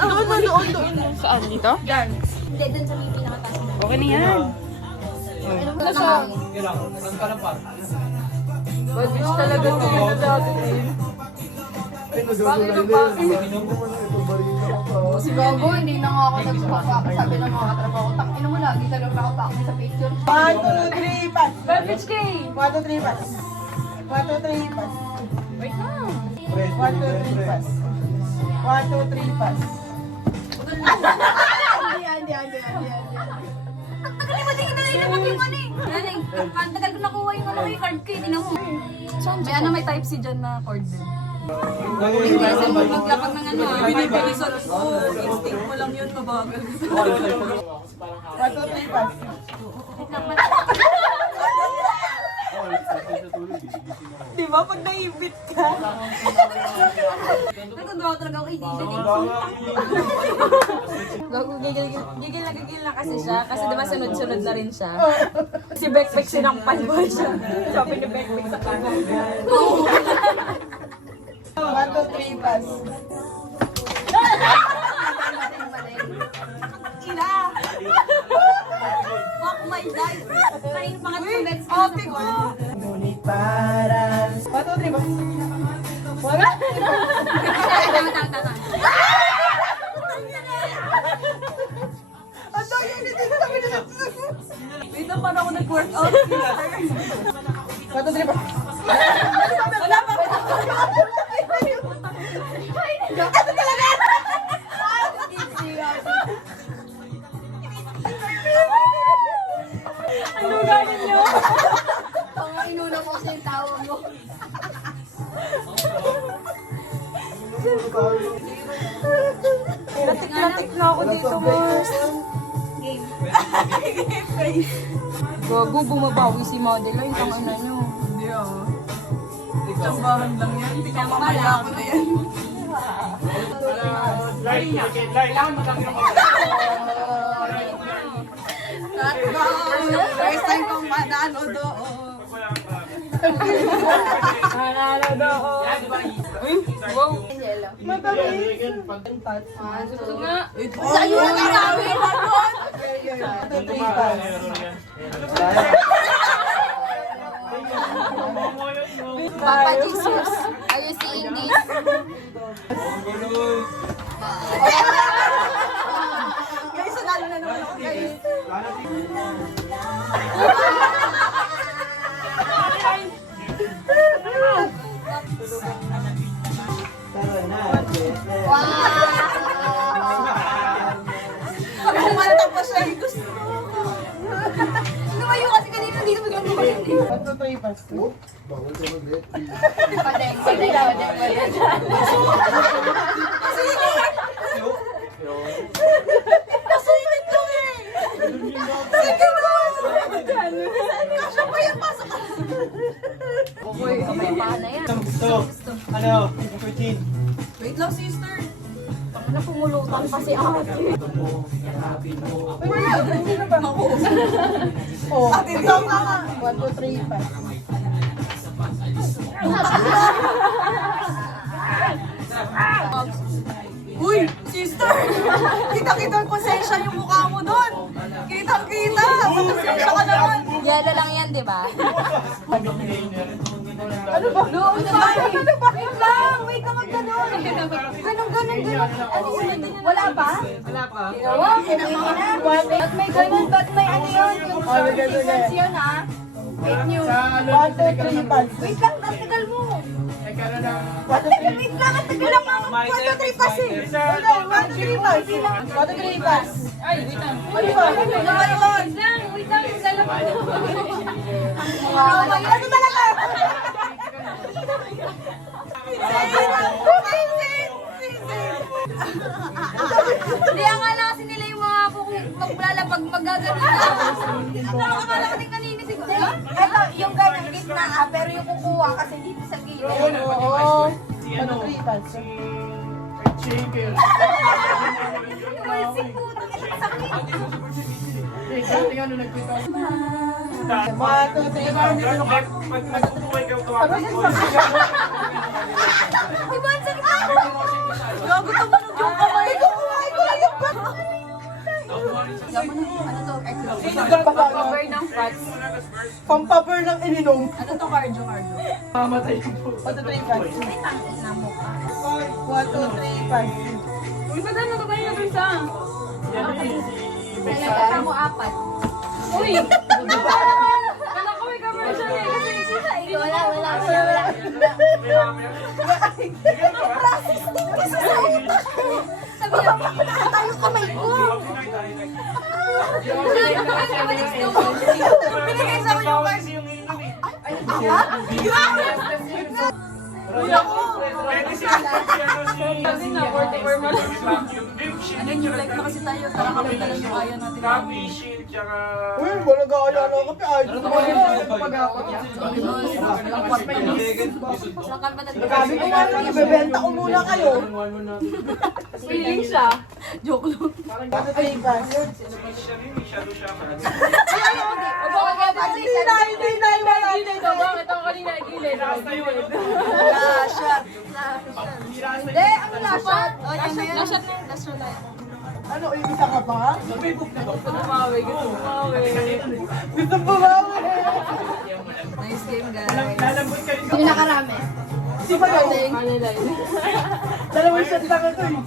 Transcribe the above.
Doon. Saan? Dito? Yan. Hindi, dun sa may pinakataas na. Okay na yan. Ano siya? Bad bitch talaga ito yung dati eh. Si Gogo, hindi na nga ako nagpapaka. Sabi ng mga katrabaho ko, takino mo lagi talaga ako pakita sa picture. 1, 2, 3, pass. Bad bitch K! 1, 2, 3, pass. 1, 2, 3, pass. Wait na. 1, 2, 3, pass. 1, 2, 3, pass. Ang tagal mo, di ka na nilabag yung ano eh. Ang tagal ko nakuha yung ano yung card ko eh. Tingnan mo. May ano, may type C dyan na cord din. Hindi kasi maglapag ng ano ah. Binibilisan ko. Instinct mo lang yun, mabagal. 1, 2, 3, pass. Di ba pag naibit ka? Nagagawa talaga ako i-DJ. Gigil na kasi siya. Kasi diba sunod-sunod na rin siya. Si Bekbek sinampal mo siya. Sabi ni Bekbek sa kanya. 1, 2, 3, pass. Fuck my life. Kanina pa nga sa beds ko. Ate ko! Ngunit parang... 1, 2, 3, pass. Tama. Ang dami yung dito kami na. Wait na, paano ako nag-workout? 1, 2, 3, pass. Wala pa! Ano ganin niyo? Pang inuna mo kasi yung tawag mo. Latik-latik na ako dito, Mars. Game. Gago, bumabawi si Madeline. Ang ina niyo. Hindi ah. Tsambahan lang yan. Hindi ka mamaya ako na yan. First time kong manalo doon. Nanalo daw ako. Uy, wow. Gusto nga. Sa'yo na sinabi. 1, 2, 3, pass. Papa Jesus, are you seeing this? Guys, nanalo na naman ako guys. Pag kumanta pa siya, gusto ko. Lumayo kasi kanina, hindi naman ganun ba yun? 1, 2, 3, pass. Padeng. Nasulit ko eh! Sige mo! Kasya pa yan, pasok ka! Paano yan? Ano? 14. Wait lang, sister. Ano pumulutan pa si ate? Oh, Ate, ikaw na nga. 1, 2, 3, pass. Uy, sister! Kita-kita ang pasensya yung mukha mo doon. Kitang-kita! Pasensya ka naman. Yelo lang yan, di ba? Ano ba? Wait lang! Wait ka magganon! Ganon. Ano ulit? Wala pa? Wala pa. Ginawa? Kumain na. Ba't may ganon? Ba't may ano yun? Yung sequence yun, ha? Fake news. 1, 2, 3, pass. Wait lang, ang tagal mo. 1, 2, 3. Wait lang, ang tagal lang. 1, 2, 3, pass eh. 1, 2, 3, pass. 1, 2, 3, pass. Ay, wait lang. Wait lang, dalawa. Ano talaga? Hindi, ang ala kasi nila yung mga maglalapag magagano na. Akala ko din kanina siguro. Ito, yung ganang gitna pero yung kukuha kasi dito sa gilid. Oo. 1, 2, 3, pass. Shaker. Malsik po, sakit. 1, 2, 3, pass. Diba, ang sakit ako? Gago tumunog yung kamay ko. Ano to? Cover ng fats. Pampaper ng ininom. Ano to cardio? Mamatay ko po. 1, 2, 3, 5. 1, 2, 3, 5. Uy, ba't ano to kayo na to isa? Yan yung Talaga mo 4. Uy! Kala ko may commercial eh. Kasi Wala. Sabi niya, nakatayo yung kamay ko. Binigay sa akin yung kasi yung inom eh. Pwede siya kasi na 44 mo lang. Ano yung like na kasi tayo? Tara kami na lang yung kaya natin. Copy, shield, tsaka... Uy, wala gaya na ako. Ay, sabi ko nga lang, ibebenta ko muna kayo. Feeling siya. Joke lang. 1, 2, 3, 5. Siya rin, shadow siya. Hindi na, wala. Gilid ako. Bakit ako kanina gilid? Gilid. Shot. Hindi, ang lapat. Oh, yan na yan. Last shot na. Last shot tayo. Ano, isa ka pa? Gusto kumawi. Gusto kumawi. Gusto mo ba? Nice game, guys. Lalambot kayo. Hindi nakarami. Di ba galing? Ano lang. Dalawang shot lang ito eh.